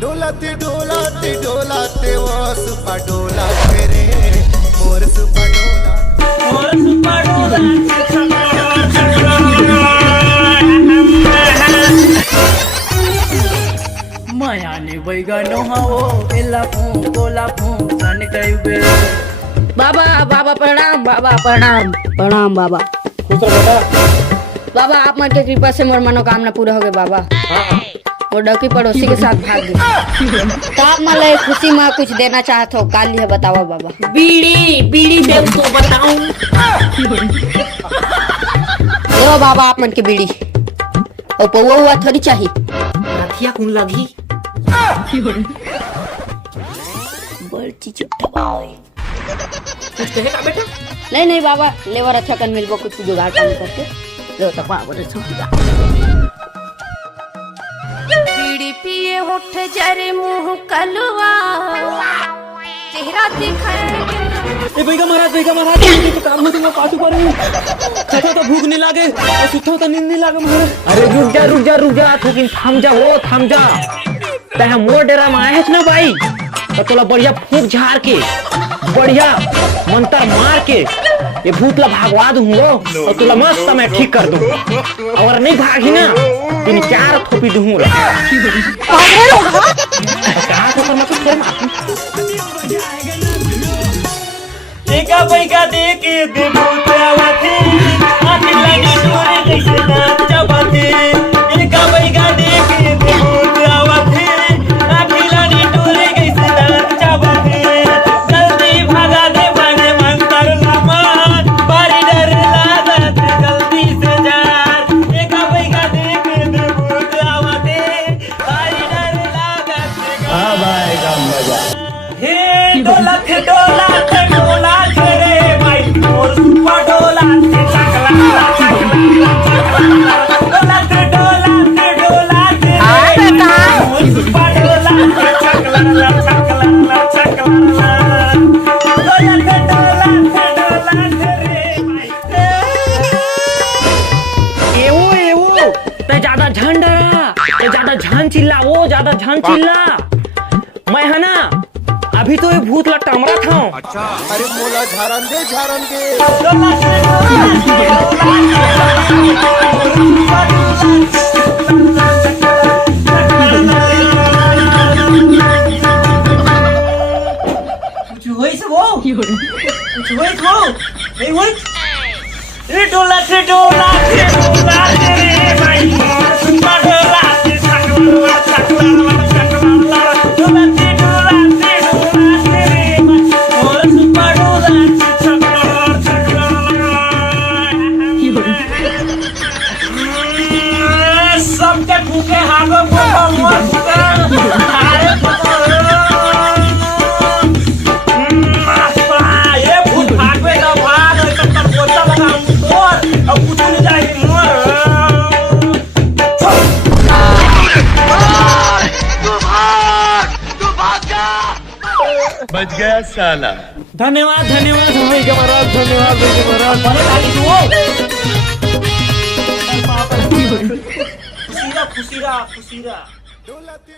डोलाते डोलाते डोलाते वो सुपा डोलाते रे मोर सुपा डोला मायाने बैगनो हाओ एलाफू गोलाफू सन कइबे। बाबा बाबा प्रणाम, बाबा प्रणाम प्रणाम बाबा। खुश रहो बेटा। बाबा आप मन के कृपा से मोर मनोकामना पूरा हो गए बाबा। वो डकी पड़ोसी के साथ भाग गई तो आप मतलब खुशी में कुछ देना चाहते हो काल लिए बताओ बाबा। बीड़ी बीड़ी दे उसको बताऊं। लो बाबा आप मन के बीड़ी और पौवा हुआ थोड़ी चाहिए। रखिया कौन लगी बड़ चीज उठाओ। कुछ कहेगा बेटा? नहीं नहीं बाबा लेवर अच्छा कर मिलबो कुछ जुगाड़ काम करके लो तो पावर छूटा। बीड़ी पिए होठ जरे मुंह कलवा चेहरा दिखाए। ए भैया महाराज ये तो काम होते मैं पाछू पर हूं। खाता तो भूख नहीं लागे और सुता तो नींद नहीं लागे महाराज। अरे रुक जा लेकिन थम जा तह मोर डेरा में आए ना भाई तो तोला बढ़िया फूंक झाड़ के बढ़िया मंत्र मार के ये भूत ला भागवा दूंगा और तुला मस्त समय ठीक कर दूं। और नहीं भागी ना तीन चार थोपी दूंगा। एका पैका देके दे भूत आवथे आखी लगी डोरे जैसे नाच जबथे। एका पैका देके दे भूत आवथे आखी लगी डोरे जैसे नाच जबथे। जल्दी भागा दे भागे मंतर लामान बारी डर लागत जल्दी से जा। एका पैका देके दे भूत आवथे बारी डर लागत। अब आएगा मजा। हे डोला डोला रे भाई मोर सुपा डोला चकला डोला मोर सुपा डोला चकला एवो ते ज्यादा झन डरा ते ज्यादा झन चिल्ला वो ज्यादा झन चिल्ला। मैं है ना अभी तो ये भूत ला टमरा था। अच्छा अरे मोला झारन दे कुछ होई से वो कुछ होई खो नहीं होई। ए डोला रे भाई सुपा डोला चकला सबके भूखे हागो ये भूत भागवे ना भाग तब बोलता लगा मोर अब कुछ नहीं जाएगी मोर। बच गया साला। धन्यवाद भैया महाराज धन्यवाद खुशीरा डोलाते